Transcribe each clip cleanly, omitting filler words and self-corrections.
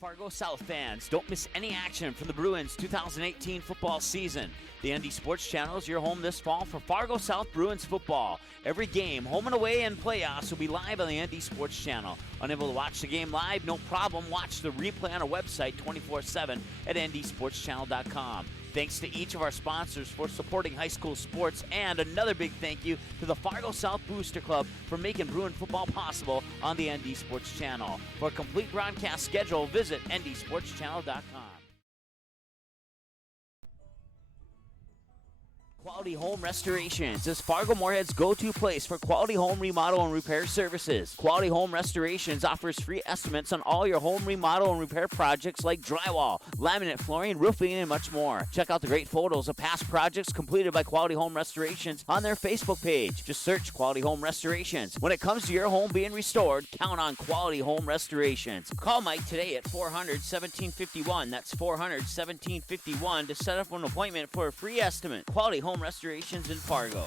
Fargo South fans, don't miss any action from the Bruins 2018 football season. The ND Sports Channel is your home this fall for Fargo South Bruins football. Every game, home and away, and playoffs will be live on the ND Sports Channel. Unable to watch the game live? No problem. Watch the replay on our website 24/7 at ndsportschannel.com. Thanks to each of our sponsors for supporting high school sports, and another big thank you to the Fargo South Booster Club for making Bruin football possible on the ND Sports Channel. For a complete broadcast schedule, visit ndsportschannel.com. Quality Home Restorations is Fargo Moorhead's go-to place for quality home remodel and repair services. Quality Home Restorations offers free estimates on all your home remodel and repair projects like drywall, laminate flooring, roofing, and much more. Check out the great photos of past projects completed by Quality Home Restorations on their Facebook page. Just search Quality Home Restorations. When it comes to your home being restored, count on Quality Home Restorations. Call Mike today at 400-1751. That's 400-1751 to set up an appointment for a free estimate. Quality Home Restorations in Fargo.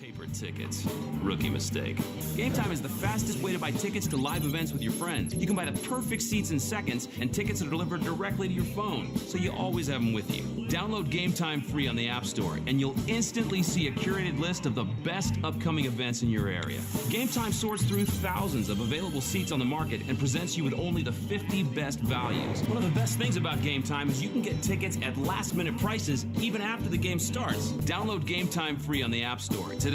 Paper tickets. Rookie mistake. Game Time is the fastest way to buy tickets to live events with your friends. You can buy the perfect seats in seconds, and tickets are delivered directly to your phone, so you always have them with you. Download Game Time free on the App Store, and you'll instantly see a curated list of the best upcoming events in your area. Game Time sorts through thousands of available seats on the market and presents you with only the 50 best values. One of the best things about Game Time is you can get tickets at last-minute prices even after the game starts. Download Game Time free on the App Store today.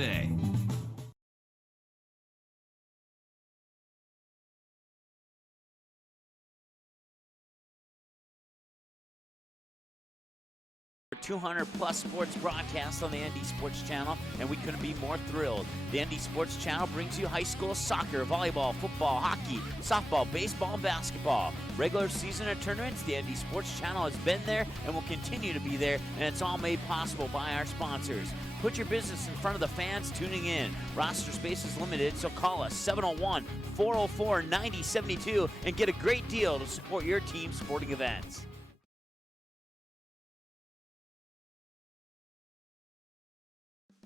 For 200-plus sports broadcasts on the ND Sports Channel, and we couldn't be more thrilled. The ND Sports Channel brings you high school soccer, volleyball, football, hockey, softball, baseball, and basketball. Regular season and tournaments, the ND Sports Channel has been there and will continue to be there, and it's all made possible by our sponsors. Put your business in front of the fans tuning in. Roster space is limited, so call us 701-404-9072 and get a great deal to support your team's sporting events.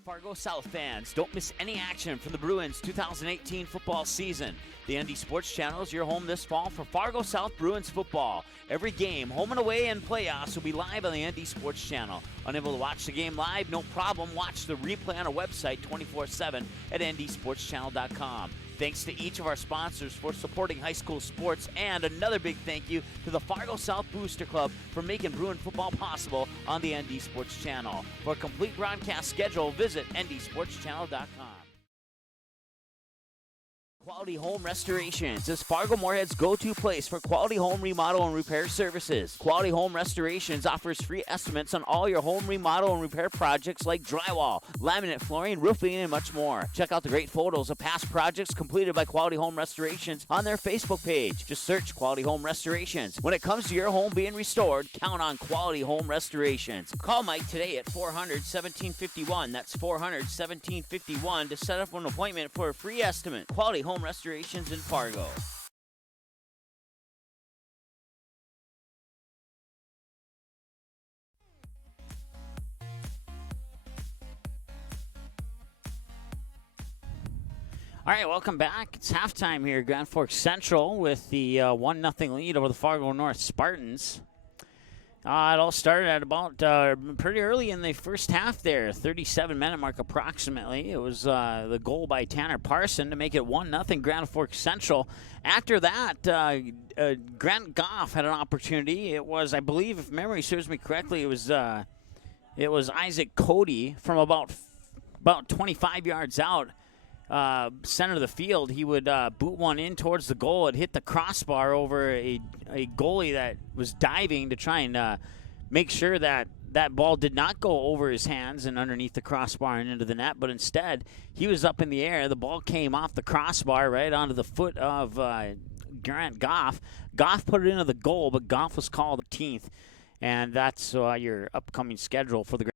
Fargo South fans, don't miss any action from the Bruins 2018 football season. The ND Sports Channel is your home this fall for Fargo South Bruins football. Every game, home and away, and playoffs will be live on the ND Sports Channel. Unable to watch the game live? No problem. Watch the replay on our website 24/7 at ndsportschannel.com. Thanks to each of our sponsors for supporting high school sports, and another big thank you to the Fargo South Booster Club for making Bruin football possible on the ND Sports Channel. For a complete broadcast schedule, visit ndsportschannel.com. Quality Home Restorations is Fargo Moorhead's go-to place for quality home remodel and repair services. Quality Home Restorations offers free estimates on all your home remodel and repair projects like drywall, laminate flooring, roofing, and much more. Check out the great photos of past projects completed by Quality Home Restorations on their Facebook page. Just search Quality Home Restorations. When it comes to your home being restored, count on Quality Home Restorations. Call Mike today at 400-1751. That's 400-1751 to set up an appointment for a free estimate. Quality Home Restorations in Fargo. All right, welcome back. It's halftime here at Grand Forks Central with the 1-0 lead over the Fargo North Spartans. It all started at about pretty early in the first half there, 37-minute mark approximately. It was the goal by Tanner Parson to make it 1-0 Grand Forks Central. After that, Grant Goff had an opportunity. It was, I believe, if memory serves me correctly, it was Isaac Cody from about 25 yards out. Center of the field, he would boot one in towards the goal. It hit the crossbar over a goalie that was diving to try and make sure that that ball did not go over his hands and underneath the crossbar and into the net, but instead he was up in the air. The ball came off the crossbar right onto the foot of Grant Goff. Goff put it into the goal, but Goff was called 18th, and that's your upcoming schedule for the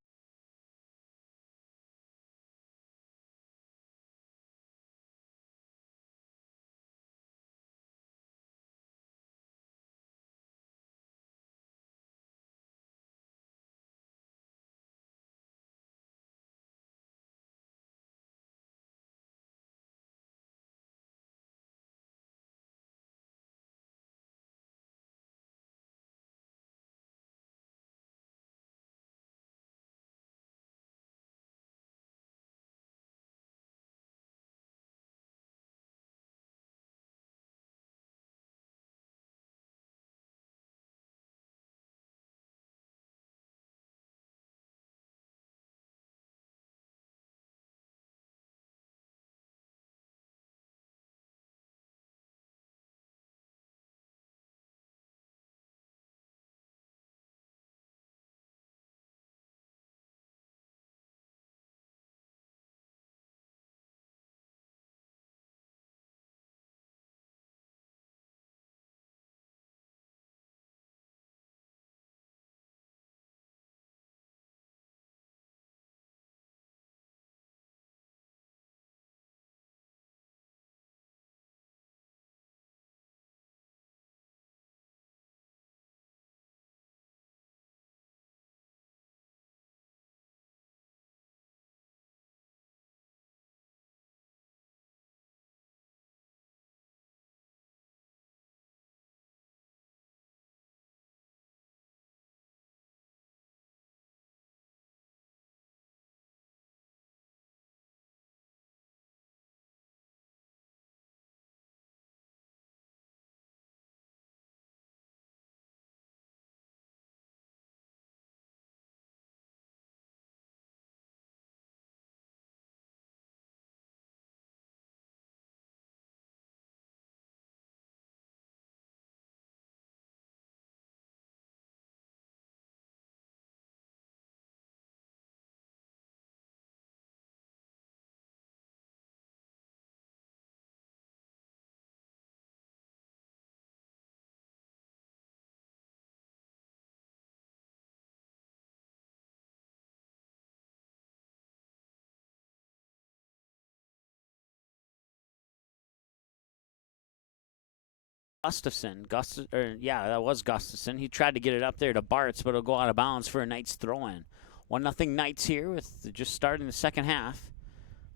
Gustafson. That was Gustafson. He tried to get it up there to Bartz, but it'll go out of bounds for a Knights throw-in. 1-0 Knights here with just starting the second half.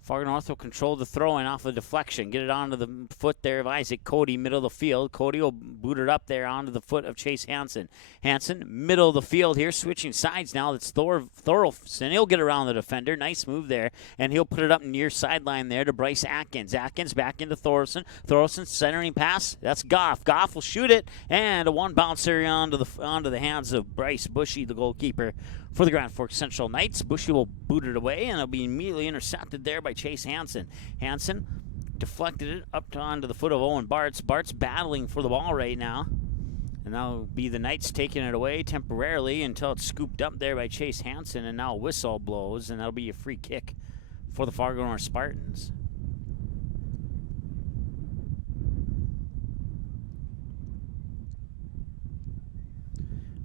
Fargo North will control the throw-in off the deflection. Get it onto the foot there of Isaac Cody, middle of the field. Cody will boot it up there onto the foot of Chase Hansen. Hansen, middle of the field here, switching sides now. That's Thorolfsson. He'll get around the defender. Nice move there. And he'll put it up near sideline there to Bryce Atkins. Atkins back into Thorolfsson. Thorolfsson centering pass. That's Goff. Goff will shoot it. And a one-bouncer onto the hands of Bryce Bushy, the goalkeeper for the Grand Forks Central Knights. Bushy will boot it away, and it'll be immediately intercepted there by Chase Hansen. Hansen deflected it up onto the foot of Owen Bartz. Bartz battling for the ball right now. And that'll be the Knights taking it away temporarily until it's scooped up there by Chase Hansen, and now a whistle blows, and that'll be a free kick for the Fargo North Spartans.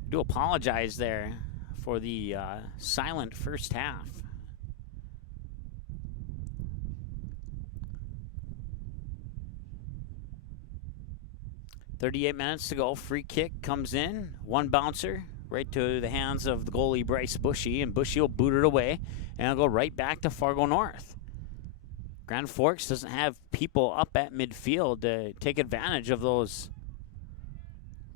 I do apologize there for the silent first half. .38 minutes to go. Free kick comes in. One bouncer right to the hands of the goalie Bryce Bushy, and Bushy will boot it away, and it'll go right back to Fargo North. Grand Forks doesn't have people up at midfield to take advantage of those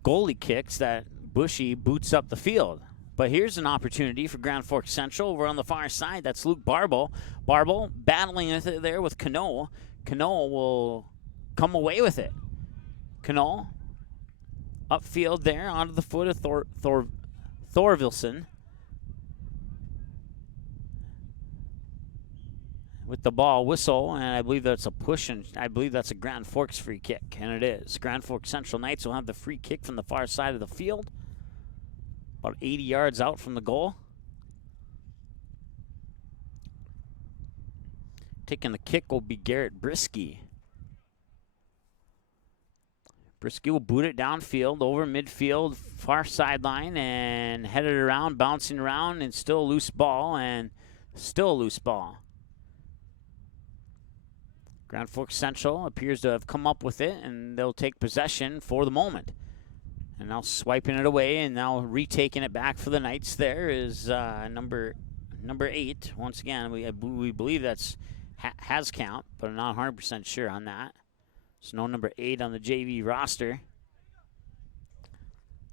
goalie kicks that Bushy boots up the field. But here's an opportunity for Grand Forks Central. Over on the far side, that's Luke Barble. Barble battling there with Cano. Cano will come away with it. Cano upfield there onto the foot of Thorvilson. With the ball whistle, and I believe that's a push, and I believe that's a Grand Forks free kick, and it is. Grand Forks Central Knights will have the free kick from the far side of the field, about 80 yards out from the goal. Taking the kick will be Garrett Brisky. Brisky will boot it downfield, over midfield, far sideline, and head it around, bouncing around, and still a loose ball, Grand Forks Central appears to have come up with it, and they'll take possession for the moment. And now swiping it away, and now retaking it back for the Knights there is number 8. Once again, we believe that's has count, but I'm not 100% sure on that. There's no number 8 on the JV roster.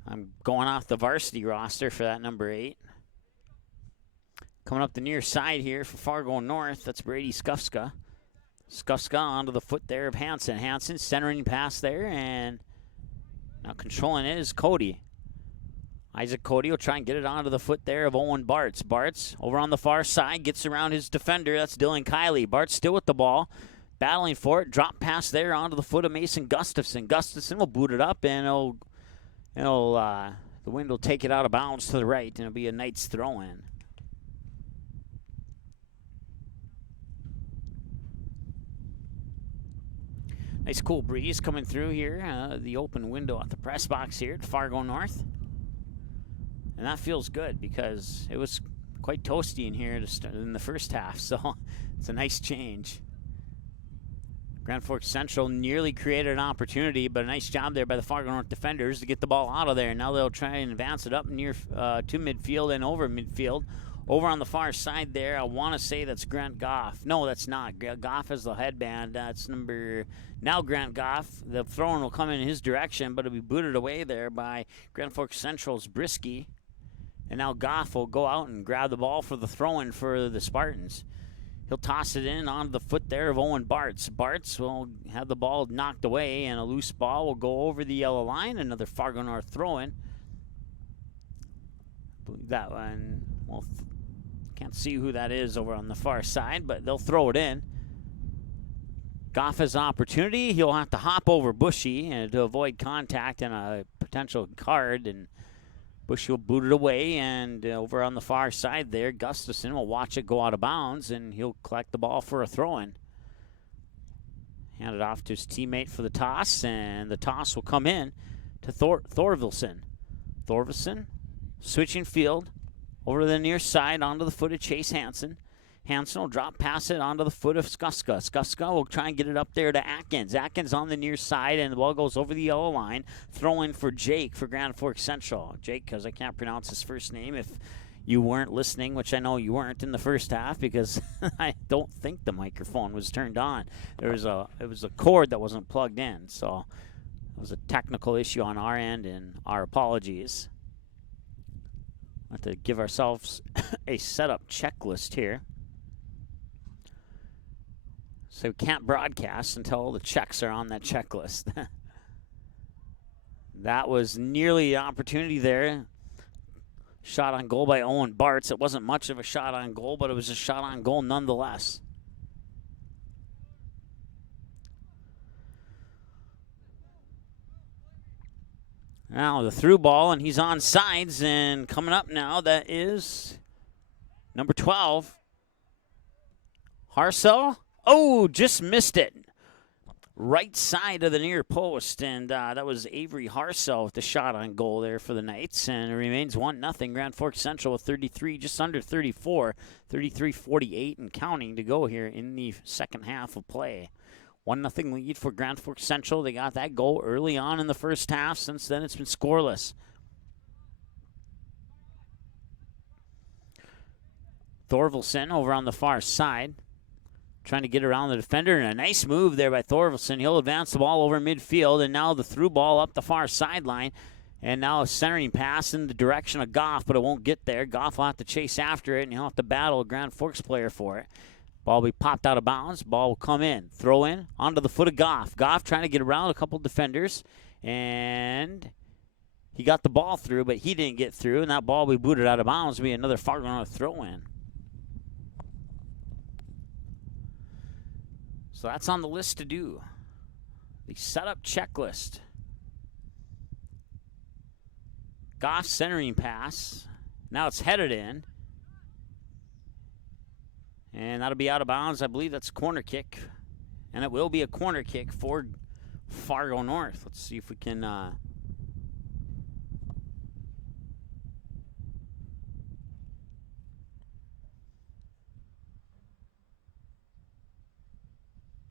I'm going off the varsity roster for that number 8. Coming up the near side here for Fargo North, that's Brady Skufska. Skufska onto the foot there of Hansen. Hansen centering pass there, and now controlling it is Cody. Isaac Cody will try and get it onto the foot there of Owen Bartz. Bartz over on the far side, gets around his defender. That's Dylan Kiley. Bartz still with the ball, battling for it. Drop pass there onto the foot of Mason Gustafson. Gustafson will boot it up, and the wind will take it out of bounds to the right, and it'll be a Knights throw-in. Nice cool breeze coming through here, the open window at the press box here at Fargo North. And that feels good because it was quite toasty in here to start in the first half, so it's a nice change. Grand Forks Central nearly created an opportunity, but a nice job there by the Fargo North defenders to get the ball out of there. Now they'll try and advance it up near to midfield and over midfield. Over on the far side there, I want to say that's Grant Goff. No, that's not. Goff is the headband. That's now Grant Goff. The throw-in will come in his direction, but it'll be booted away there by Grand Forks Central's Brisky. And now Goff will go out and grab the ball for the throw-in for the Spartans. He'll toss it in onto the foot there of Owen Bartz. Bartz will have the ball knocked away, and a loose ball will go over the yellow line. Another Fargo North throw-in. I believe that one, can't see who that is over on the far side, but they'll throw it in. Goff has an opportunity. He'll have to hop over Bushy and to avoid contact and a potential card, and Bushy will boot it away, and over on the far side there, Gustafson will watch it go out of bounds, and he'll collect the ball for a throw-in. Hand it off to his teammate for the toss, and the toss will come in to Thorvilson. Thorvilson switching field over to the near side onto the foot of Chase Hansen. Hansen will drop pass it onto the foot of Skuska. Skuska will try and get it up there to Atkins. Atkins on the near side, and the ball goes over the yellow line. Throw in for Jake for Grand Forks Central. Jake, because I can't pronounce his first name. If you weren't listening, which I know you weren't in the first half because I don't think the microphone was turned on. It was a cord that wasn't plugged in, so it was a technical issue on our end, and our apologies. I have to give ourselves a setup checklist here. So we can't broadcast until the checks are on that checklist. That was nearly the opportunity there. Shot on goal by Owen Bartz. It wasn't much of a shot on goal, but it was a shot on goal nonetheless. Now the through ball, and he's on sides, and coming up now, that is number 12, Harcel. Oh, just missed it. Right side of the near post, and that was Avery Harcel with the shot on goal there for the Knights, and it remains 1-0 Grand Forks Central with 33, just under 34, 33-48 and counting to go here in the second half of play. 1-0 lead for Grand Forks Central. They got that goal early on in the first half. Since then, it's been scoreless. Thorvaldsen over on the far side, trying to get around the defender, and a nice move there by Thorvaldsen. He'll advance the ball over midfield, and now the through ball up the far sideline, and now a centering pass in the direction of Goff, but it won't get there. Goff will have to chase after it, and he'll have to battle a Grand Forks player for it. Ball will be popped out of bounds. Ball will come in. Throw in onto the foot of Goff. Goff trying to get around a couple defenders, and he got the ball through, but he didn't get through, and that ball will be booted out of bounds. It'll be another Fargo North throw in. So that's on the list to do. The setup checklist. Goff centering pass. Now it's headed in. And that'll be out of bounds. I believe that's a corner kick. And it will be a corner kick for Fargo North. Let's see if we can...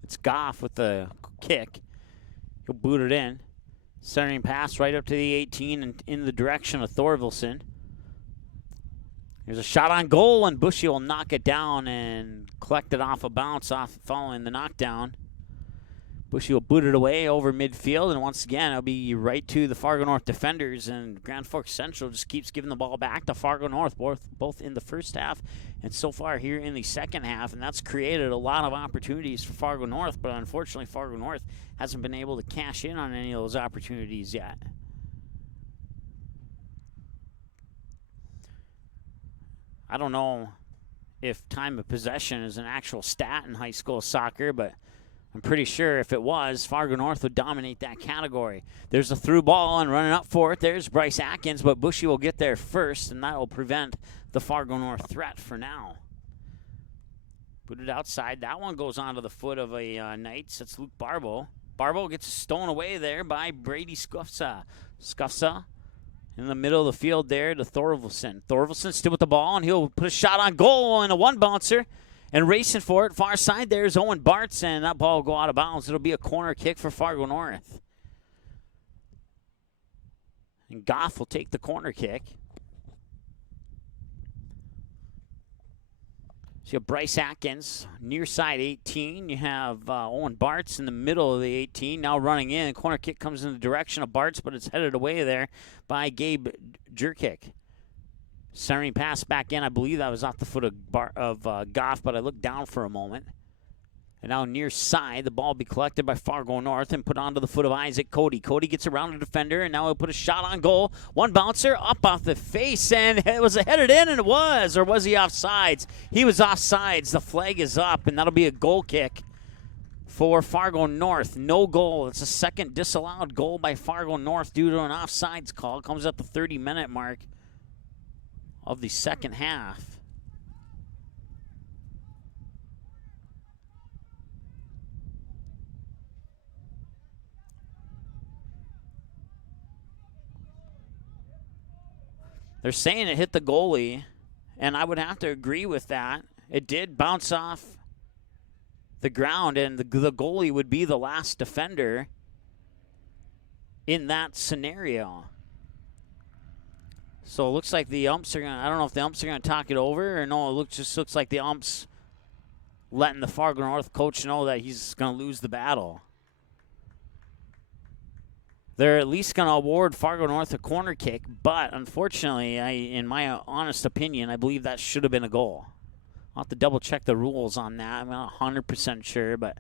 It's Goff with the kick. He'll boot it in. Centering pass right up to the 18 and in the direction of Thorvaldsen. There's a shot on goal, and Bushy will knock it down and collect it off a bounce off following the knockdown. Bushy will boot it away over midfield, and once again, it'll be right to the Fargo North defenders, and Grand Forks Central just keeps giving the ball back to Fargo North, both in the first half and so far here in the second half, and that's created a lot of opportunities for Fargo North, but unfortunately, Fargo North hasn't been able to cash in on any of those opportunities yet. I don't know if time of possession is an actual stat in high school soccer, but I'm pretty sure if it was, Fargo North would dominate that category. There's a through ball, and running up for it, there's Bryce Atkins, but Bushy will get there first, and that will prevent the Fargo North threat for now. Put it outside. That one goes onto the foot of a Knights. It's Luke Barbo. Barbo gets stolen away there by Brady Skufsa. Skufsa in the middle of the field there to Thorvaldsen. Thorvaldsen still with the ball, and he'll put a shot on goal and a one-bouncer. And racing for it, far side there's Owen Bartz, and that ball will go out of bounds. It'll be a corner kick for Fargo North. And Goff will take the corner kick. So you have Bryce Atkins, near side 18. You have Owen Bartz in the middle of the 18, now running in. Corner kick comes in the direction of Bartz, but it's headed away there by Gabe Jurkic. Centering pass back in. I believe that was off the foot of Goff, but I looked down for a moment. And now near side, the ball will be collected by Fargo North and put onto the foot of Isaac Cody. Cody gets around the defender, and now he'll put a shot on goal. One bouncer up off the face, and it was headed in, and it was. Or was he offsides? He was offsides. The flag is up, and that'll be a goal kick for Fargo North. No goal. It's a second disallowed goal by Fargo North due to an offsides call. It comes at the 30-minute mark of the second half. They're saying it hit the goalie, and I would have to agree with that. it did bounce off the ground, and the goalie would be the last defender in that scenario. So it looks like the umps are going to, I don't know if the umps are going to talk it over or no, it just looks like the umps letting the Fargo North coach know that he's going to lose the battle. They're at least going to award Fargo North a corner kick, but unfortunately, in my honest opinion, I believe that should have been a goal. I'll have to double check the rules on that. I'm not 100% sure, but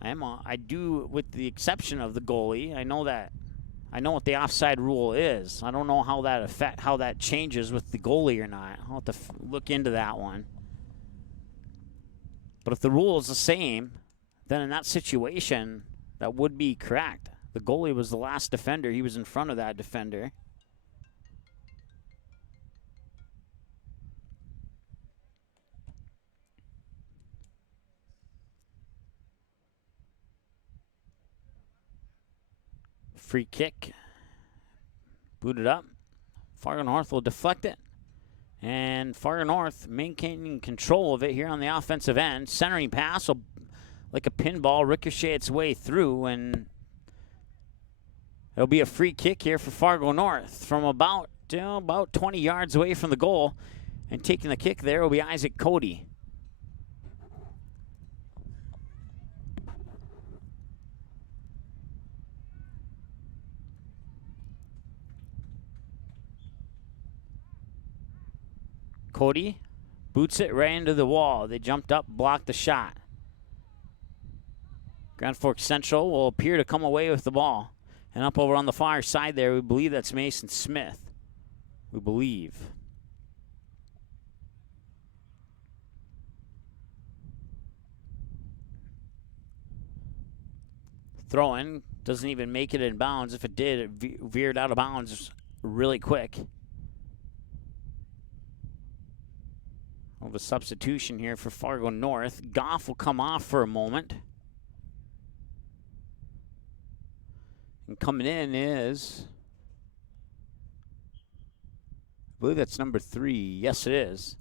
I do, with the exception of the goalie. I know what the offside rule is. I don't know how that changes with the goalie or not. I'll have to look into that one. But if the rule is the same, then in that situation, that would be correct. The goalie was the last defender. He was in front of that defender. Free kick. Booted up. Fargo North will deflect it. And Fargo North maintaining control of it here on the offensive end. Centering pass will, like a pinball, ricochet its way through, and it'll be a free kick here for Fargo North from about 20 yards away from the goal. And taking the kick there will be Isaac Cody. Cody boots it right into the wall. They jumped up, blocked the shot. Grand Forks Central will appear to come away with the ball. And up over on the far side there, we believe that's Mason Smith. We believe. Throw-in doesn't even make it in bounds. If it did, it veered out of bounds really quick. Of a substitution here for Fargo North. Goff will come off for a moment. And coming in is, I believe that's number 3. Yes, it is.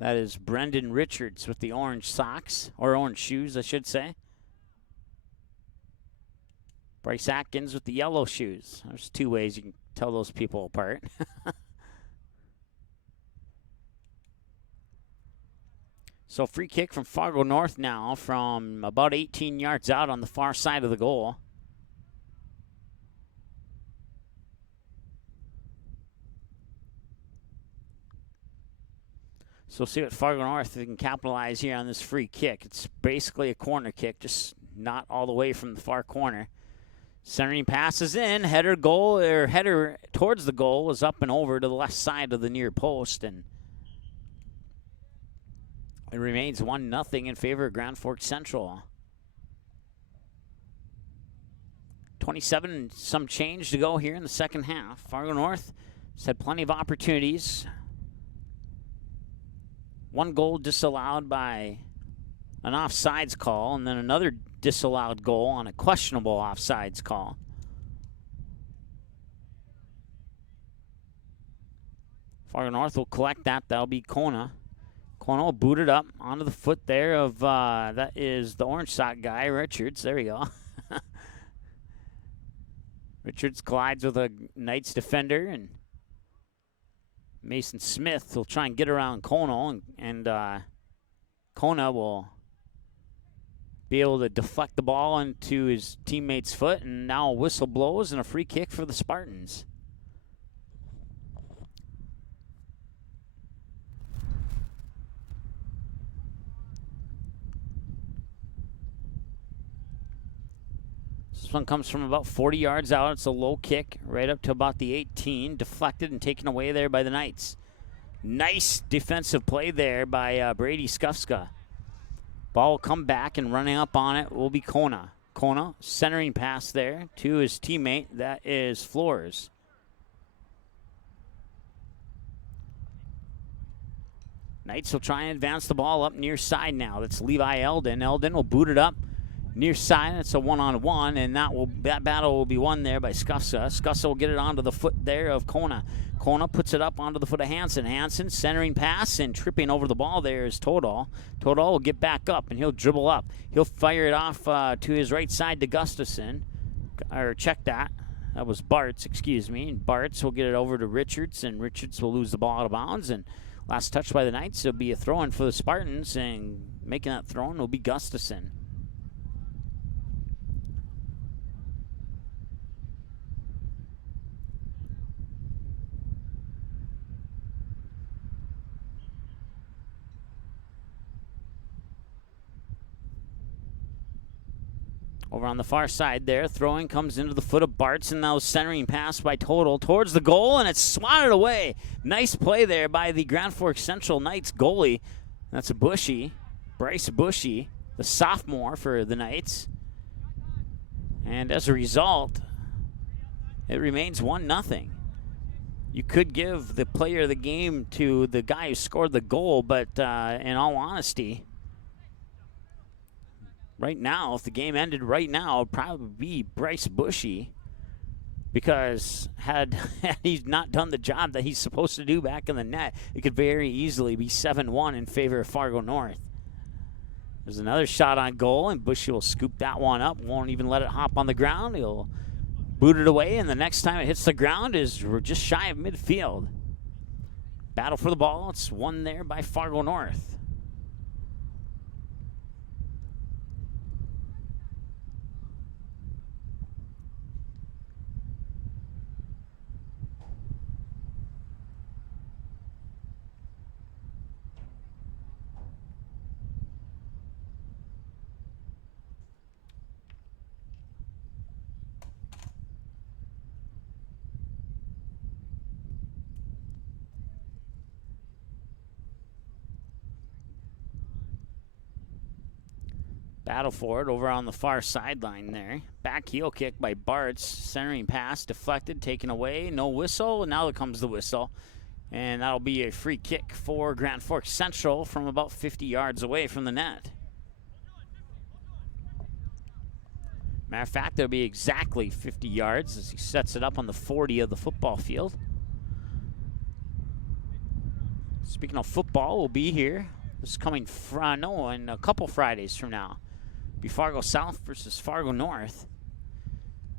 That is Brendan Richards with the orange socks, or orange shoes, I should say. Bryce Atkins with the yellow shoes. There's 2 ways you can tell those people apart. So free kick from Fargo North now from about 18 yards out on the far side of the goal. So we'll see what Fargo North can capitalize here on this free kick. It's basically a corner kick, just not all the way from the far corner. Centering passes in, header towards the goal is up and over to the left side of the near post, and it remains 1-0 in favor of Grand Forks Central. 27 and some change to go here in the second half. Fargo North has had plenty of opportunities. 1 goal disallowed by an offsides call, and then another disallowed goal on a questionable offsides call. Fargo North will collect that. That'll be Kona. Kona will boot it up onto the foot there of, that is the orange sock guy, Richards. There we go. Richards collides with a Knights defender, and Mason Smith will try and get around Kona, and Kona will be able to deflect the ball into his teammate's foot, and now a whistle blows and a free kick for the Spartans. This one comes from about 40 yards out. It's a low kick right up to about the 18. Deflected and taken away there by the Knights. Nice defensive play there by Brady Skufska. Ball will come back, and running up on it will be Kona. Kona centering pass there to his teammate. That is Flores. Knights will try and advance the ball up near side now. That's Levi Eldon. Eldon will boot it up near side. It's a one-on-one, and that battle will be won there by Skufsa. Skufsa will get it onto the foot there of Kona. Kona puts it up onto the foot of Hansen. Hansen centering pass and tripping over the ball there is Todal. Todal will get back up and he'll dribble up. He'll fire it off to his right side to Gustafson. Or check that. That was Bartz, excuse me. And Bartz will get it over to Richards, and Richards will lose the ball out of bounds. And last touch by the Knights, it'll be a throw-in for the Spartans, and making that throw-in will be Gustafson. Over on the far side there, throwing comes into the foot of Bartz, and now centering pass by Todal towards the goal, and it's swatted away. Nice play there by the Grand Forks Central Knights goalie. That's a Bushy, Bryce Bushy, the sophomore for the Knights. And as a result, it remains 1-0. You could give the player of the game to the guy who scored the goal, but in all honesty, right now, if the game ended right now, it would probably be Bryce Bushy, because had he not done the job that he's supposed to do back in the net, it could very easily be 7-1 in favor of Fargo North. There's another shot on goal, and Bushy will scoop that one up, won't even let it hop on the ground. He'll boot it away, and the next time it hits the ground we're just shy of midfield. Battle for the ball. It's won there by Fargo North. Battle for it over on the far sideline there. Back heel kick by Bartz. Centering pass deflected, taken away. No whistle, and now comes the whistle. And that'll be a free kick for Grand Forks Central from about 50 yards away from the net. Matter of fact, there'll be exactly 50 yards as he sets it up on the 40 of the football field. Speaking of football, we'll be here this coming in a couple Fridays from now. Be Fargo South versus Fargo North.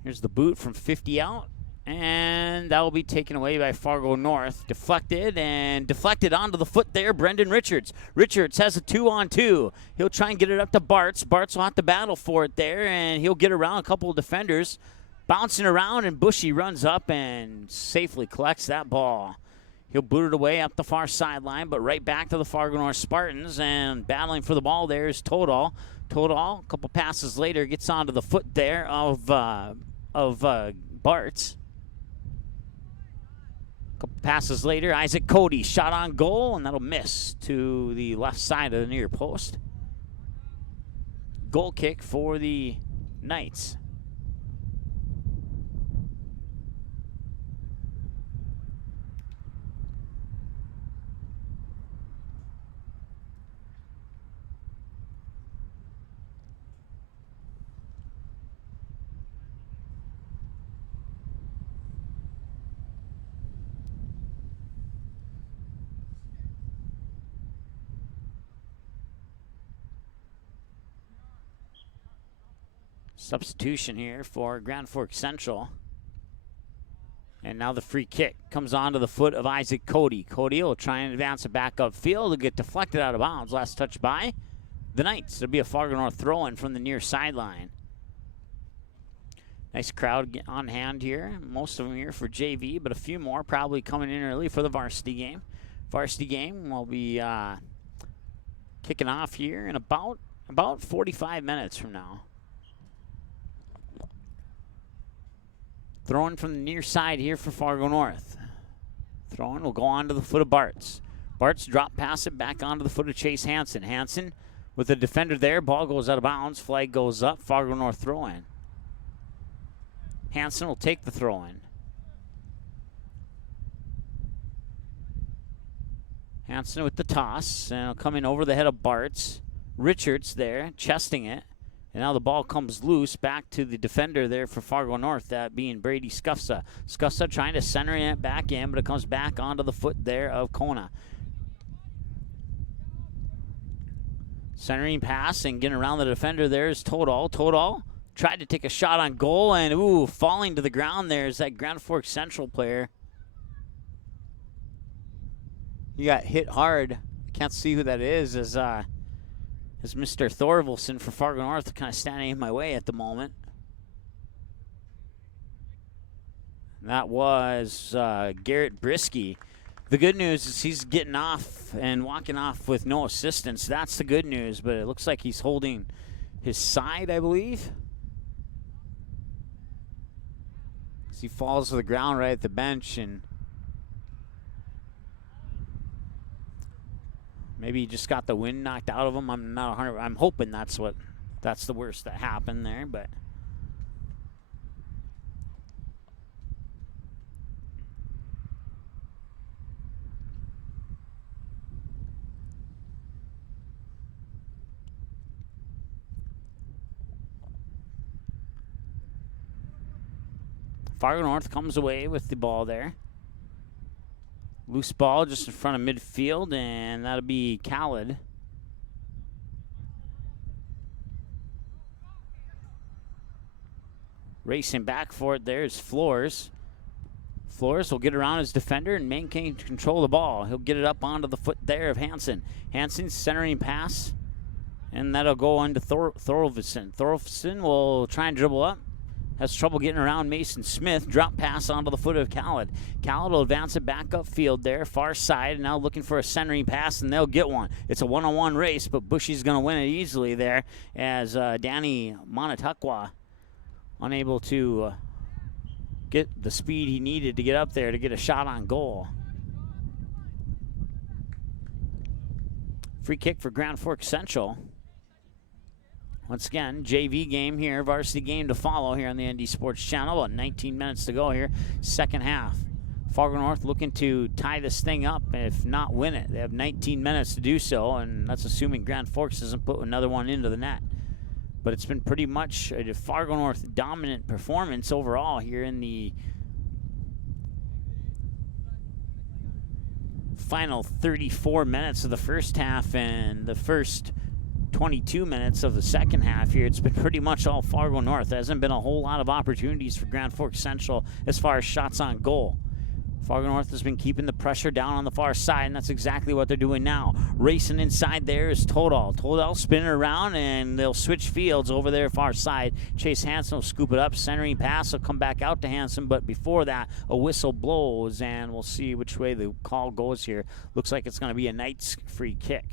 Here's the boot from 50 out, and that will be taken away by Fargo North. Deflected onto the foot there, Brendan Richards. Richards has a 2-on-2. He'll try and get it up to Bartz. Bartz will have to battle for it there, and he'll get around a couple of defenders. Bouncing around, and Bushy runs up and safely collects that ball. He'll boot it away up the far sideline, but right back to the Fargo North Spartans, and battling for the ball there is Todal. Todal, a couple passes later, gets onto the foot there of Bartz. A couple passes later, Isaac Cody shot on goal, and that'll miss to the left side of the near post. Goal kick for the Knights. Substitution here for Grand Forks Central. And now the free kick comes onto the foot of Isaac Cody. Cody will try and advance it back upfield. It'll get deflected out of bounds. Last touch by the Knights. It'll be a Fargo North throw-in from the near sideline. Nice crowd on hand here. Most of them here for JV, but a few more probably coming in early for the varsity game. Varsity game will be kicking off here in about 45 minutes from now. Throwing from the near side here for Fargo North. Throwing will go on to the foot of Bartz. Bartz drop pass it back onto the foot of Chase Hansen. Hansen with the defender there. Ball goes out of bounds. Flag goes up. Fargo North throw-in. Hansen will take the throw-in. Hansen with the toss. And it'll come in over the head of Bartz. Richards there, chesting it. And now the ball comes loose back to the defender there for Fargo North, that being Brady Scuffsa. Scuffsa trying to center it back in, but it comes back onto the foot there of Kona. Centering pass and getting around the defender there is Todal. Todal tried to take a shot on goal, and falling to the ground there is that Grand Forks Central player. He got hit hard. I can't see who that is, as Mr. Thorvaldsen for Fargo North kind of standing in my way at the moment. And that was Garrett Brisky. The good news is he's getting off and walking off with no assistance. That's the good news, but it looks like he's holding his side, I believe. As he falls to the ground right at the bench, and maybe he just got the wind knocked out of him. I'm not 100. I'm hoping that's the worst that happened there, but Fargo North comes away with the ball there. Loose ball just in front of midfield, and that'll be Khaled. Racing back for it there is Flores. Flores will get around his defender and maintain control of the ball. He'll get it up onto the foot there of Hansen. Hansen's centering pass, and that'll go on to Thorvaldsen. Thorvaldsen will try and dribble up. Has trouble getting around Mason Smith. Drop pass onto the foot of Khaled. Khaled will advance it back upfield there, far side, and now looking for a centering pass, and they'll get one. It's a one-on-one race, but Bushy's going to win it easily there, as Danny Monatakwa unable to get the speed he needed to get up there to get a shot on goal. Free kick for Grand Forks Central. Once again, JV game here, varsity game to follow here on the ND Sports Channel. About 19 minutes to go here, second half. Fargo North looking to tie this thing up, if not win it. They have 19 minutes to do so, and that's assuming Grand Forks doesn't put another one into the net. But it's been pretty much a Fargo North dominant performance overall here in the final 34 minutes of the first half and the first 22 minutes of the second half here. It's been pretty much all Fargo North. There hasn't been a whole lot of opportunities for Grand Forks Central as far as shots on goal. Fargo North has been keeping the pressure down on the far side, and that's exactly what they're doing now. Racing inside there is Todal. Todal spinning around, and they'll switch fields over there far side. Chase Hansen will scoop it up. Centering pass will come back out to Hansen, but before that, a whistle blows, and we'll see which way the call goes here. Looks like it's going to be a Knights free kick.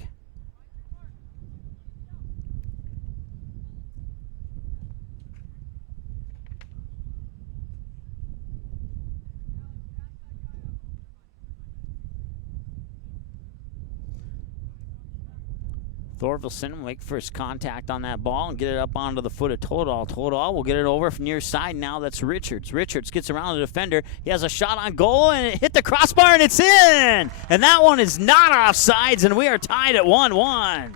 Thorvaldsen will make first contact on that ball and get it up onto the foot of Todal. Todal will get it over from near side now. That's Richards. Richards gets around the defender. He has a shot on goal, and it hit the crossbar, and it's in! And that one is not offsides, and we are tied at 1-1.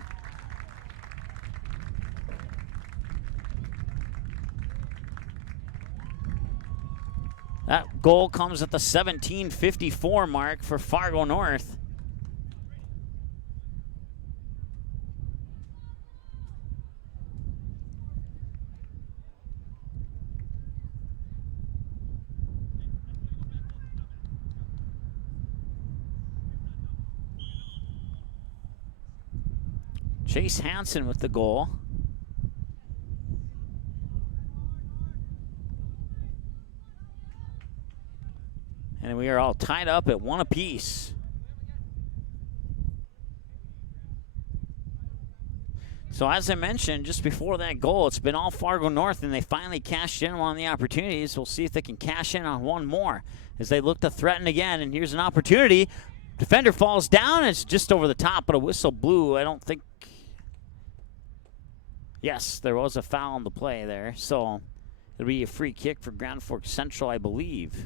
That goal comes at the 17:54 mark for Fargo North. Chase Hansen with the goal. And we are all tied up at 1 apiece. So as I mentioned, just before that goal, it's been all Fargo North, and they finally cashed in on the opportunities. We'll see if they can cash in on one more as they look to threaten again. And here's an opportunity. Defender falls down. It's just over the top, but a whistle blew. I don't think... Yes, there was a foul on the play there. So it'll be a free kick for Grand Forks Central, I believe.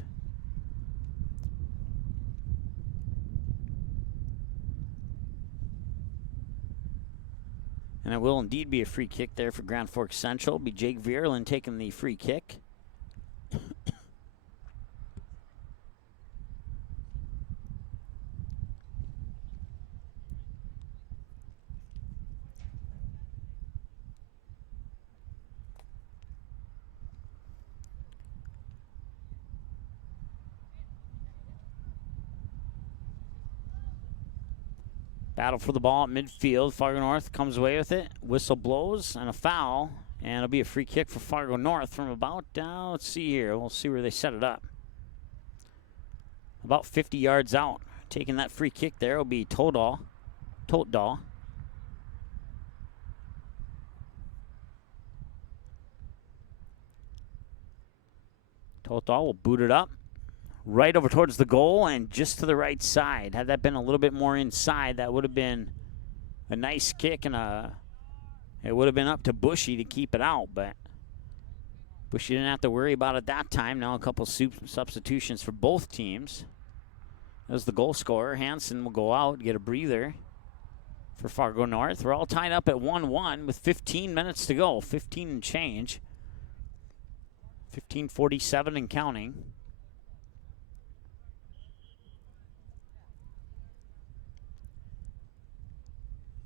And it will indeed be a free kick there for Grand Forks Central. It'll be Jake Vierlin taking the free kick. Battle for the ball at midfield. Fargo North comes away with it. Whistle blows and a foul. And it'll be a free kick for Fargo North from about, let's see here. We'll see where they set it up. About 50 yards out. Taking that free kick there will be Totdahl. Totdahl will boot it up. Right over towards the goal and just to the right side. Had that been a little bit more inside, that would have been a nice kick, and it would have been up to Bushy to keep it out, but Bushy didn't have to worry about it that time. Now a couple substitutions for both teams. As the goal scorer, Hansen will go out, get a breather for Fargo North. We're all tied up at 1-1 with 15 minutes to go, 15 and change. 15:47 and counting.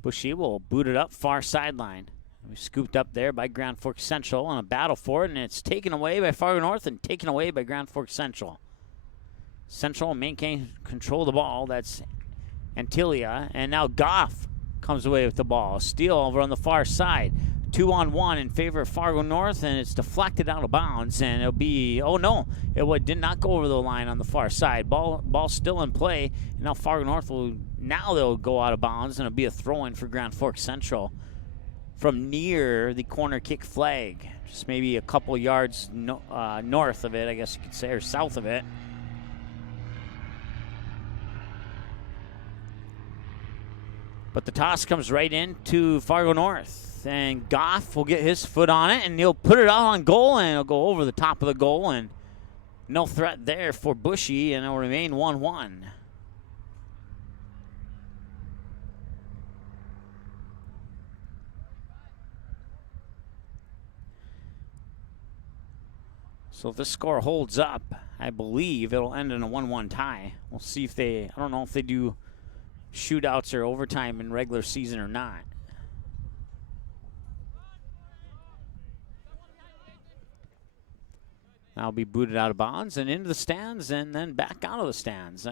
Bushy will boot it up far sideline. We scooped up there by Grand Forks Central on a battle for it, and it's taken away by Fargo North and taken away by Grand Forks Central. Central maintain control of the ball. That's Antilia, and now Goff comes away with the ball. Steal over on the far side. 2-on-1 in favor of Fargo North, and it's deflected out of bounds, and it'll be, oh no, it did not go over the line on the far side. Ball still in play, and now Fargo North they'll go out of bounds, and it'll be a throw-in for Grand Forks Central from near the corner kick flag, just maybe a couple yards north of it, I guess you could say, or south of it. But the toss comes right into Fargo North, and Goff will get his foot on it, and he'll put it out on goal, and it'll go over the top of the goal, and no threat there for Bushy, and it'll remain 1-1. So if this score holds up, I believe it'll end in a 1-1 tie. We'll see if I don't know if they do shootouts or overtime in regular season or not. Now be booted out of bounds and into the stands and then back out of the stands.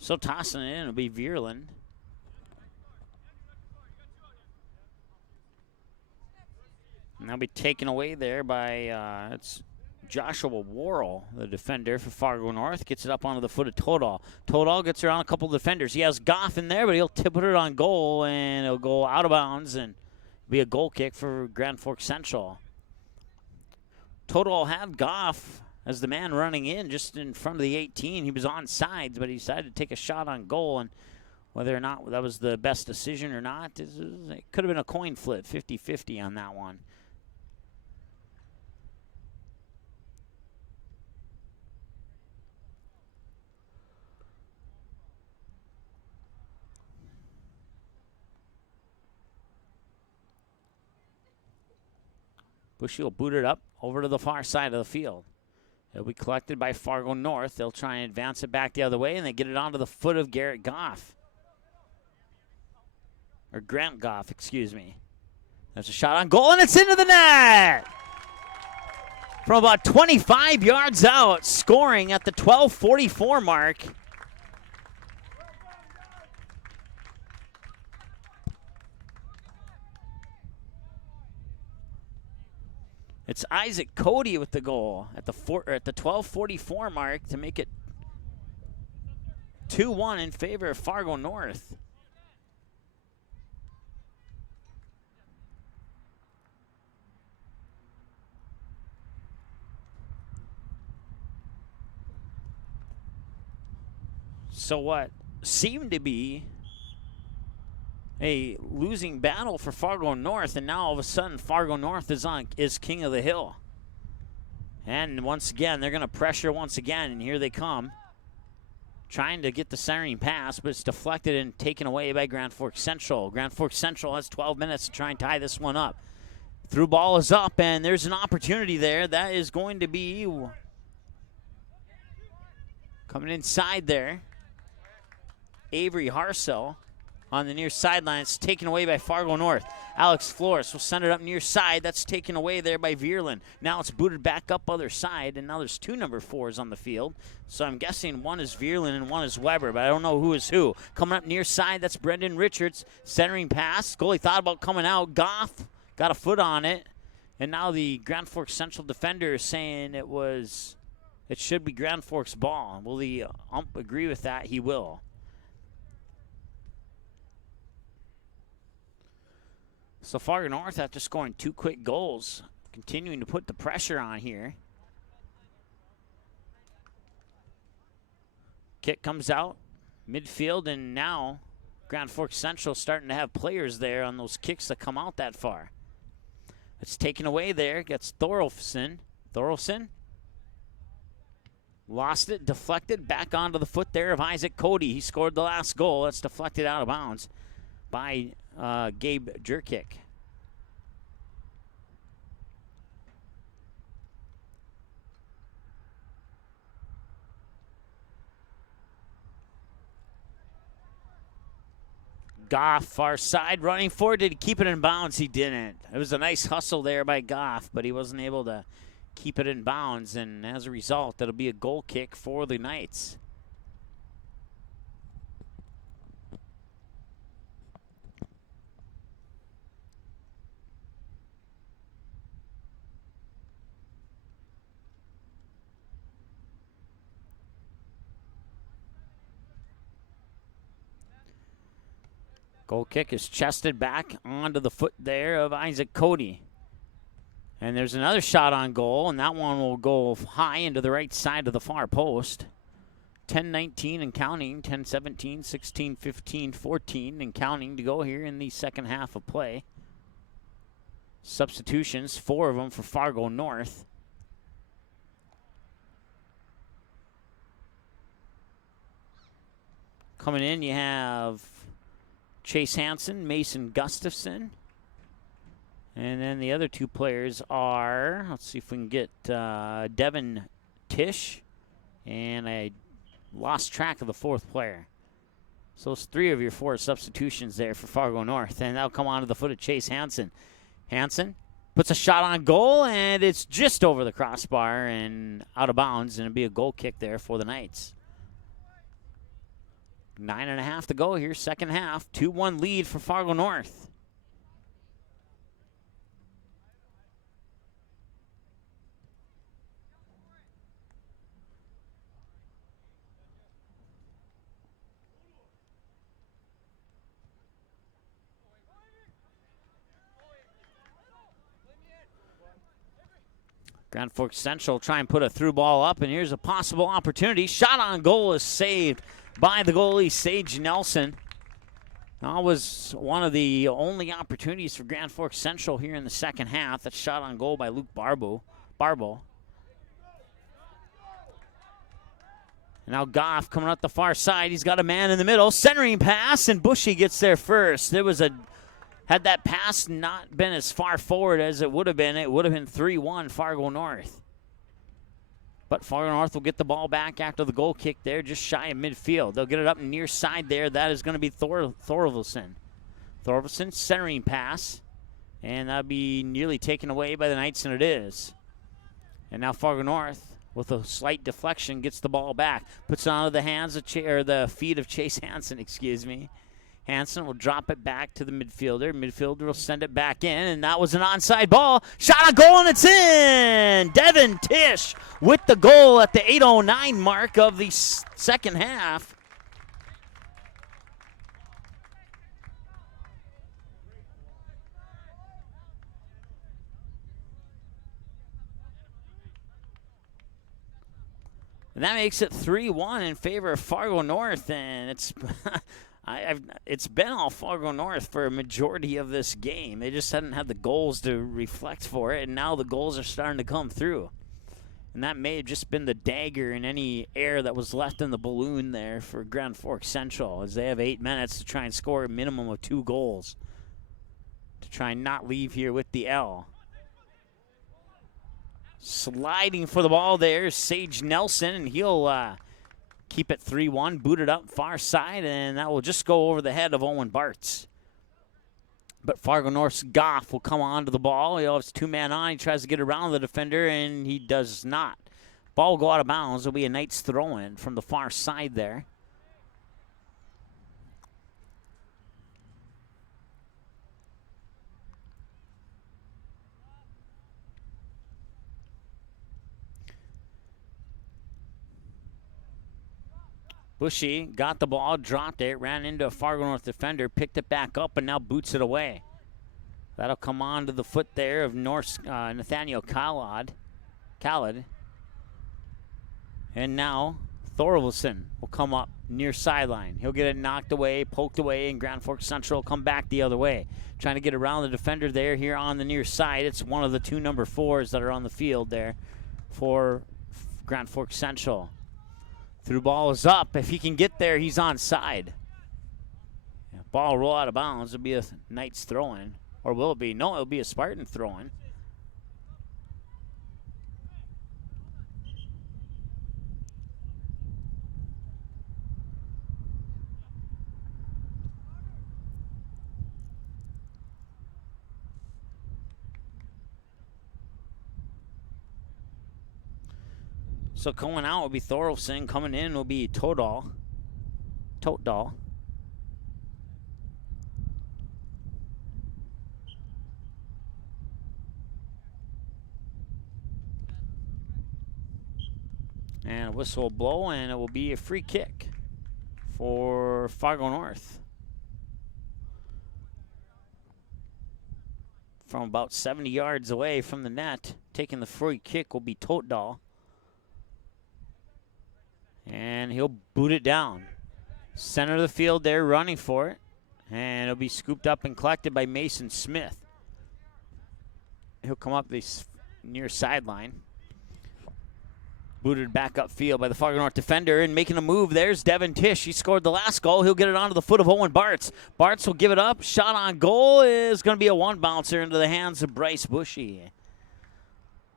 So tossing it in, it'll be Vierlin. And they'll be taken away there by, it's Joshua Worrell, the defender for Fargo North. Gets it up onto the foot of Totdahl. Totdahl gets around a couple of defenders. He has Goff in there, but he'll put it on goal, and it'll go out of bounds and be a goal kick for Grand Forks Central. Totdahl had Goff as the man running in just in front of the 18. He was on sides, but he decided to take a shot on goal, and whether or not that was the best decision or not, it could have been a coin flip, 50-50 on that one. Bushy will boot it up over to the far side of the field. It'll be collected by Fargo North. They'll try and advance it back the other way, and they get it onto the foot of Garrett Goff. Or Grant Goff, excuse me. There's a shot on goal, and it's into the net! From about 25 yards out, scoring at the 12:44 mark. It's Isaac Cody with the goal at the 12:44 mark to make it 2-1 in favor of Fargo North. So what seemed to be a losing battle for Fargo North, and now all of a sudden Fargo North is king of the hill. And once again, they're going to pressure once again, and here they come. Trying to get the centering pass, but it's deflected and taken away by Grand Forks Central. Grand Forks Central has 12 minutes to try and tie this one up. Through ball is up, and there's an opportunity there. That is going to be coming inside there. Avery Harsell on the near sideline. It's taken away by Fargo North. Alex Flores will send it up near side. That's taken away there by Vierland. Now it's booted back up other side, and now there's 2 number 4s on the field. So I'm guessing one is Vierland and one is Weber, but I don't know who is who. Coming up near side, that's Brendan Richards. Centering pass. Goalie thought about coming out. Goff got a foot on it. And now the Grand Forks Central defender is saying it should be Grand Forks ball. Will the ump agree with that? He will. So Fargo North, after scoring 2 quick goals, continuing to put the pressure on here. Kick comes out, midfield, and now Grand Forks Central starting to have players there on those kicks that come out that far. It's taken away there, gets Thorolfsson. Thorolfsson lost it, deflected, back onto the foot there of Isaac Cody. He scored the last goal. That's deflected out of bounds by Gabe Jerkic. Goff, far side, running forward. Did he keep it in bounds? He didn't. It was a nice hustle there by Goff, but he wasn't able to keep it in bounds, and as a result, that'll be a goal kick for the Knights. Goal kick is chested back onto the foot there of Isaac Cody. And there's another shot on goal, and that one will go high into the right side of the far post. 10-19 and counting, 10-17, 16-15, 14 and counting to go here in the second half of play. Substitutions, 4 of them for Fargo North. Coming in, you have Chase Hansen, Mason Gustafson. And then the other 2 players are, let's see if we can get Devin Tish. And I lost track of the 4th player. So it's 3 of your 4 substitutions there for Fargo North. And that'll come onto the foot of Chase Hansen. Hansen puts a shot on goal, and it's just over the crossbar and out of bounds. And it'll be a goal kick there for the Knights. 9.5 to go here, second half. 2-1 lead for Fargo North. Grand Forks Central try and put a through ball up, and here's a possible opportunity. Shot on goal is saved by the goalie, Sage Nelson. That was one of the only opportunities for Grand Forks Central here in the second half. That shot on goal by Luke Barbo. And now Goff coming up the far side. He's got a man in the middle. Centering pass, and Bushy gets there first. Had that pass not been as far forward as it would have been 3-1 Fargo North. But Fargo North will get the ball back after the goal kick there, just shy of midfield. They'll get it up near side there. That is going to be Thorvaldsen. Thorvaldsen, centering pass. And that'll be nearly taken away by the Knights, and it is. And now Fargo North, with a slight deflection, gets the ball back. Puts it onto the hands of the feet of Chase Hansen, Hansen will drop it back to the midfielder. Midfielder will send it back in, and that was an onside ball. Shot on goal, and it's in! Devin Tish with the goal at the 8:09 mark of the second half. And that makes it 3-1 in favor of Fargo North, and it's it's been all Fargo North for a majority of this game. They just hadn't had the goals to reflect for it, and now the goals are starting to come through. And that may have just been the dagger in any air that was left in the balloon there for Grand Forks Central, as they have 8 minutes to try and score a minimum of 2 goals to try and not leave here with the L. Sliding for the ball there, Sage Nelson, and he'll keep it 3-1, booted up far side, and that will just go over the head of Owen Bartz. But Fargo North's Goff will come on to the ball. He'll have his 2-man on. He tries to get around the defender, and he does not. Ball will go out of bounds. It'll be a Knights throw-in from the far side there. Bushy got the ball, dropped it, ran into a Fargo North defender, picked it back up, and now boots it away. That'll come on to the foot there of Nathaniel Khalid. And now Thorvaldsen will come up near sideline. He'll get it knocked away, poked away, and Grand Forks Central will come back the other way. Trying to get around the defender there here on the near side. It's one of the 2 number 4s that are on the field there for Grand Forks Central. Through ball is up. If he can get there, he's onside. Yeah, ball roll out of bounds. It'll be a Knights throw-in. Or will it be? No, it'll be a Spartan throw-in. So going out will be Thorvaldsen. Coming in will be Totdahl. And a whistle will blow, and it will be a free kick for Fargo North. From about 70 yards away from the net, taking the free kick will be Totdahl. And he'll boot it down. Center of the field there, running for it. And it'll be scooped up and collected by Mason Smith. He'll come up this near sideline. Booted back upfield by the Fargo North defender, and making a move. There's Devin Tisch. He scored the last goal. He'll get it onto the foot of Owen Bartz. Bartz will give it up. Shot on goal is going to be a 1-bouncer into the hands of Bryce Bushy.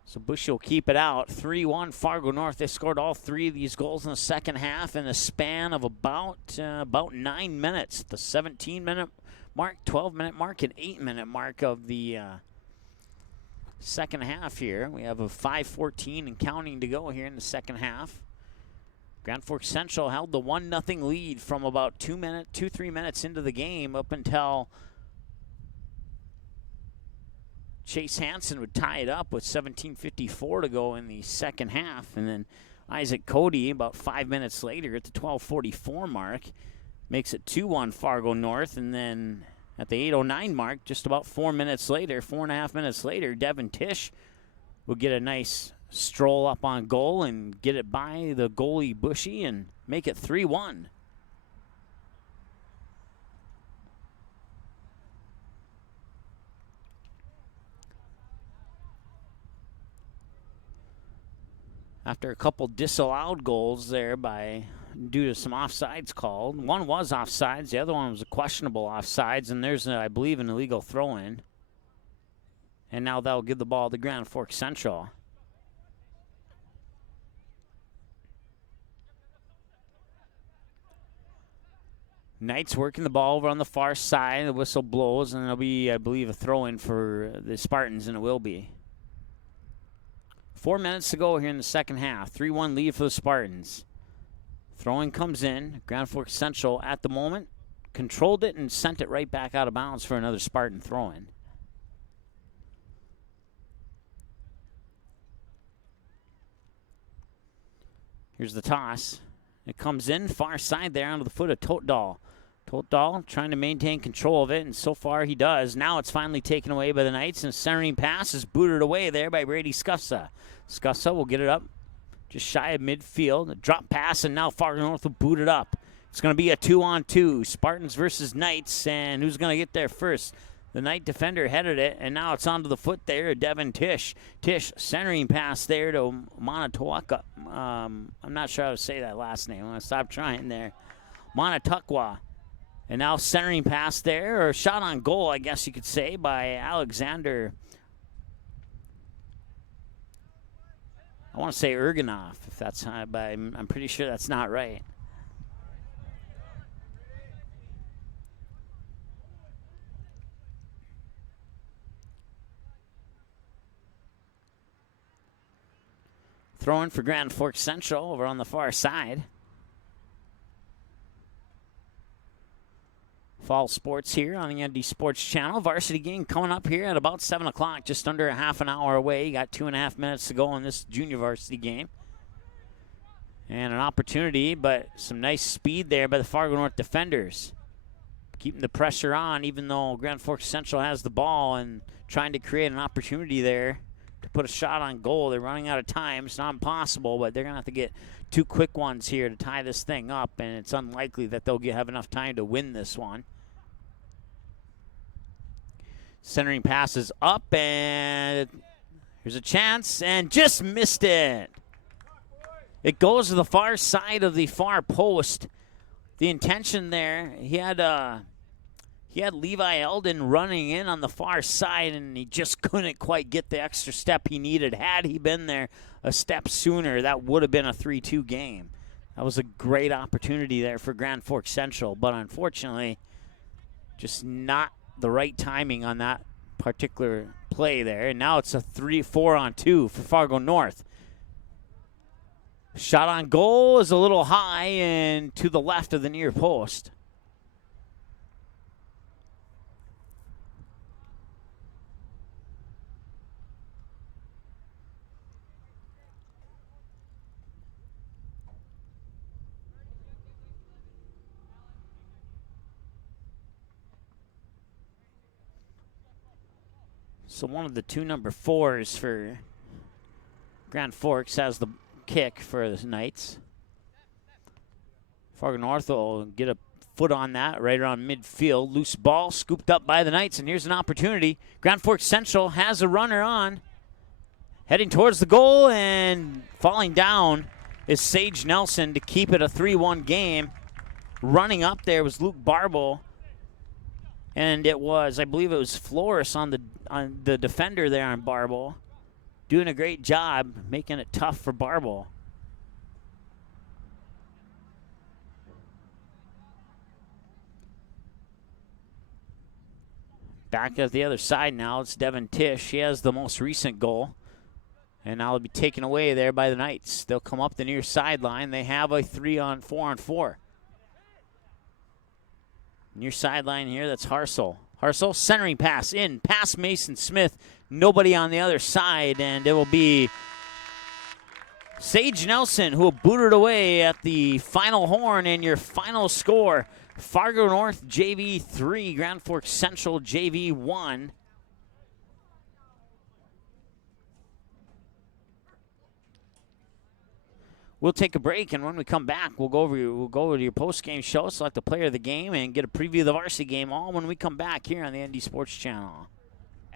So Bushy will keep it out. 3-1 Fargo North. They scored all 3 of these goals in the second half in a span of about 9 minutes. The 17-minute mark, 12-minute mark, and 8-minute mark of the second half here. We have a 5:14 and counting to go here in the second half. Grand Forks Central held the 1-0 lead from about 2-3 minutes into the game up until Chase Hansen would tie it up with 17:54 to go in the second half. And then Isaac Cody, about 5 minutes later at the 12:44 mark, makes it 2-1 Fargo North. And then at the 8:09 mark, just about 4 minutes later, 4.5 minutes later, Devin Tisch will get a nice stroll up on goal and get it by the goalie Bushy and make it 3-1. After a couple disallowed goals there due to some offsides called. One was offsides. The other one was a questionable offsides. And there's, I believe, an illegal throw-in. And now that'll give the ball to Grand Forks Central. Knights working the ball over on the far side. The whistle blows, and it'll be, I believe, a throw-in for the Spartans, and it will be. 4 minutes to go here in the second half. 3-1 lead for the Spartans. Throwing comes in. Grand Forks Central at the moment controlled it and sent it right back out of bounds for another Spartan throw-in. Here's the toss. It comes in far side there onto the foot of Totdahl. Totdahl trying to maintain control of it, and so far he does. Now it's finally taken away by the Knights, and centering pass is booted away there by Brady Scussa. Scussa will get it up just shy of midfield. A drop pass, and now Fargo North will boot it up. It's going to be a 2-on-2. Spartans versus Knights, and who's going to get there first? The Knight defender headed it, and now it's onto the foot there. Devin Tish. Tish centering pass there to Manitawaka. I'm not sure how to say that last name. I'm going to stop trying there. Manitaqua. And now centering pass there, or shot on goal, I guess you could say, by Alexander. I want to say Erganov, if that's how, but I'm pretty sure that's not right. Throwing for Grand Forks Central over on the far side. Fall sports here on the ND Sports Channel. Varsity game coming up here at about 7 o'clock, just under a half an hour away. You got 2.5 minutes to go in this junior varsity game. And an opportunity, but some nice speed there by the Fargo North defenders. Keeping the pressure on, even though Grand Forks Central has the ball, and trying to create an opportunity there to put a shot on goal. They're running out of time. It's not impossible, but they're going to have to get 2 quick ones here to tie this thing up, and it's unlikely that they'll have enough time to win this one. Centering passes up, and here's a chance, and just missed it. It goes to the far side of the far post. The intention there, he had Levi Eldon running in on the far side, and he just couldn't quite get the extra step he needed. Had he been there a step sooner, that would have been a 3-2 game. That was a great opportunity there for Grand Forks Central, but unfortunately, just not the right timing on that particular play there. And now it's a 4-on-2 for Fargo North. Shot on goal is a little high and to the left of the near post. So one of the 2 number 4s for Grand Forks has the kick for the Knights. Fargo North will get a foot on that right around midfield. Loose ball scooped up by the Knights, and here's an opportunity. Grand Forks Central has a runner on. Heading towards the goal, and falling down is Sage Nelson to keep it a 3-1 game. Running up there was Luke Barble. And it was, I believe it was Flores on the defender there on Barble. Doing a great job, making it tough for Barble. Back at the other side now, it's Devin Tish. She has the most recent goal. And now it'll be taken away there by the Knights. They'll come up the near sideline. They have a 4-on-4. Near sideline here, that's Harsel. Harsel, centering pass in, past Mason Smith. Nobody on the other side, and it will be Sage Nelson who will boot it away at the final horn. And your final score, Fargo North JV 3, Grand Forks Central JV 1. We'll take a break, and when we come back, we'll go over to your post-game show, select the player of the game, and get a preview of the varsity game, all when we come back here on the ND Sports Channel.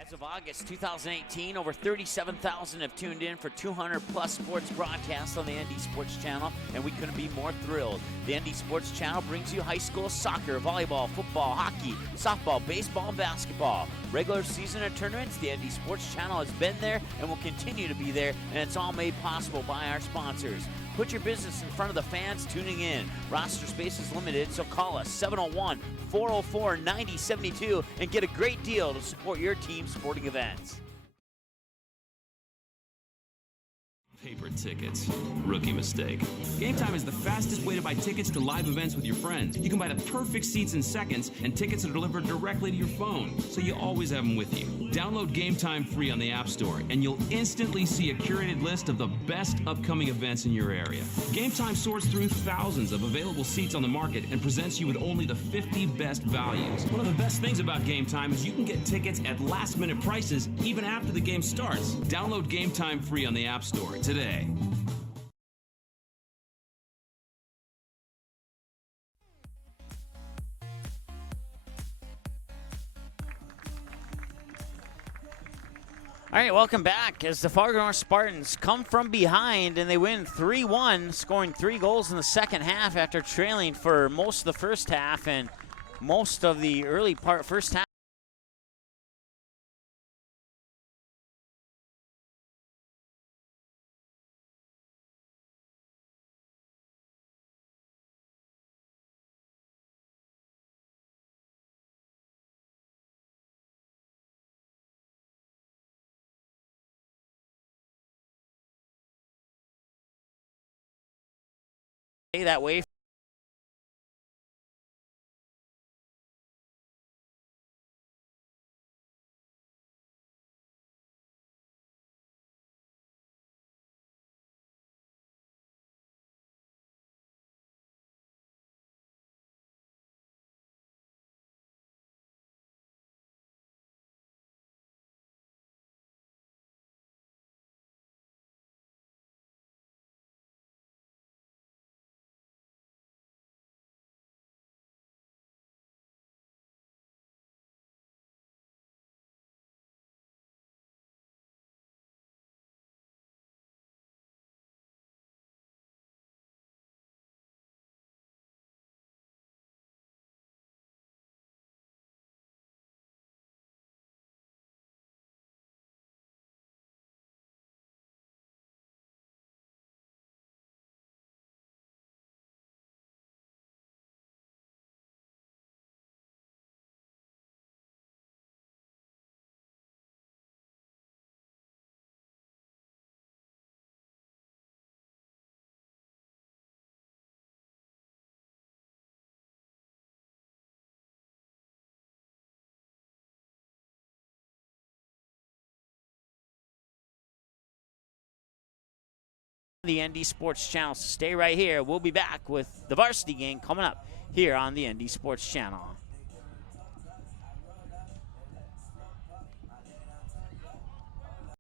As of August 2018, over 37,000 have tuned in for 200-plus sports broadcasts on the ND Sports Channel, and we couldn't be more thrilled. The ND Sports Channel brings you high school soccer, volleyball, football, hockey, softball, baseball, and basketball. Regular season and tournaments, the ND Sports Channel has been there and will continue to be there, and it's all made possible by our sponsors. Put your business in front of the fans tuning in. Roster space is limited, so call us 701-404-9072 and get a great deal to support your team's sporting events. Paper tickets. Rookie mistake. Game Time is the fastest way to buy tickets to live events with your friends. You can buy the perfect seats in seconds, and tickets are delivered directly to your phone, so you always have them with you. Download Game Time free on the App Store, and you'll instantly see a curated list of the best upcoming events in your area. Game Time sorts through thousands of available seats on the market and presents you with only the 50 best values. One of the best things about Game Time is you can get tickets at last-minute prices even after the game starts. Download Game Time free on the App Store today. All right, welcome back as the Fargo North Spartans come from behind and they win 3-1, scoring 3 goals in the second half after trailing for most of the first half and most of the early first half. That way. The ND Sports Channel, so stay right here. We'll be back with the varsity game coming up here on the ND Sports Channel.